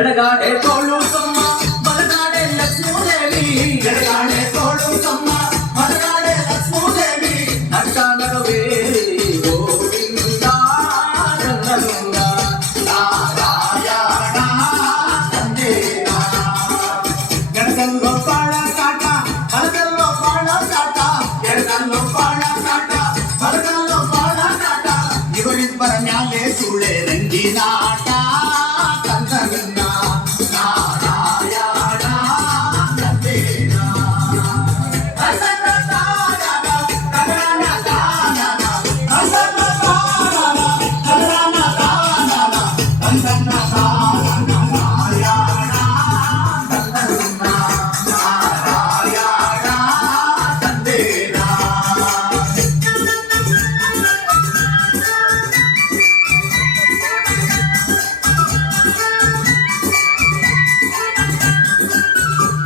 ಎಡಗಾಡೆ ತೋಳು ಸಮ್ಮ ಬಲಗಾಡೆ ಲಕ್ಷ್ಮೀದೇವಿ ಎಡಗಾಡೆ ತೋಳು ಸಮ್ಮ ಬಲಗಾಡೆ ಲಕ್ಷ್ಮೀದೇವಿ ನಟ್ಟ ನಡುವೆ ಗೋವಿಂದ ಚಂದ್ರಲಿಂಗ ನಾರಾಯಣ ತಂದೇನ ಎಡಗಲ್ಲೋ ಬಾಳ ಕಾಟ ಬಲಗಲ್ಲೋ ಬಾಳ ಕಾಟ ಎಡಗಲ್ಲೋ ಬಾಳ ಕಾಟ ಬಲಗಲ್ಲೋ ಬಾಳ ಕಾಟ ಇವರಿಬ್ಬರ ಮ್ಯಾಲೆ ಸುಳೆ ರಂಗಿನಾಟ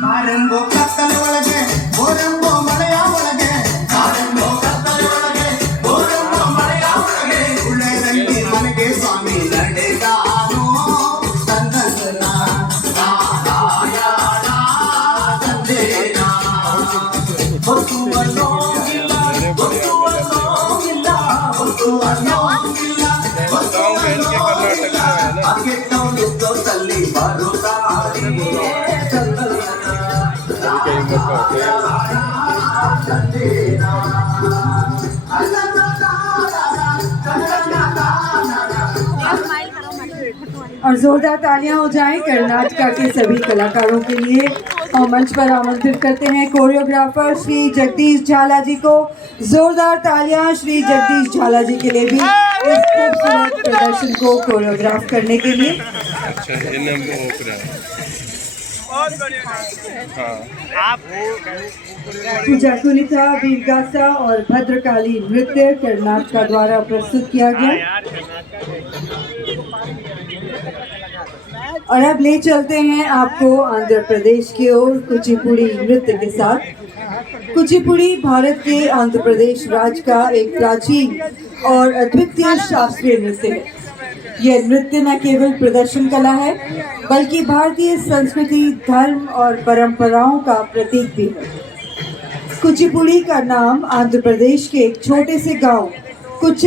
ಕಾರೆಂಬೋ ಕತ್ತಲೆ ಒಳಗೆ ಗೋರೆಂಬೋ ಮಳೆಯ ಒಳಗೆ ಕಾರೆಂಬೋ ಕತ್ತಲೆ ಒಳಗೆ ಗೋರೆಂಬೋ ಮಳೆಯ ಒಳಗೆ ಉಳ್ಳೆ ರಂಗಿ ಮನೆಗೆ ಸ್ವಾಮಿ ನಡೆಗಾನೋ ತಂದನ ನಾರಾಯಣ ತಂದೇನ ಹೊತ್ತು ಅನ್ನೋಗಿಲ್ಲ ಹೊತ್ತು ಅನ್ನೋಗಿಲ್ಲ ಹೊತ್ತು ಅನ್ನೋಗಿಲ್ಲ ಹೊತ್ತು ಅನ್ನೋಗಿಲ್ಲ ಹಾಗೆ ನಾವು ತಲ್ಲಿ ಬರುತ್ತಾರೆ और जोरदार तालियां हो जाएं कर्नाटका के सभी कलाकारों के लिए और मंच पर आमंत्रित करते हैं कोरियोग्राफर श्री जगदीश झाला जी को। जोरदार तालियां श्री जगदीश झाला जी के लिए भी इस खूबसूरत प्रदर्शन को कोरियोग्राफ करने के लिए। पूजा कुनिता वीरगाथा और भद्रकाली नृत्य कर्नाटका द्वारा प्रस्तुत किया गया। और अब ले चलते हैं आपको आंध्र प्रदेश की ओर कुचिपुड़ी नृत्य के साथ। कुचिपुड़ी भारत के आंध्र प्रदेश राज्य का एक प्राचीन और अद्वितीय शास्त्रीय नृत्य है। यह नृत्य न केवल प्रदर्शन कला है बल्कि भारतीय संस्कृति, धर्म और परंपराओं का प्रतीक भी है। कुचिपुड़ी का नाम आंध्र प्रदेश के एक छोटे से गांव कुच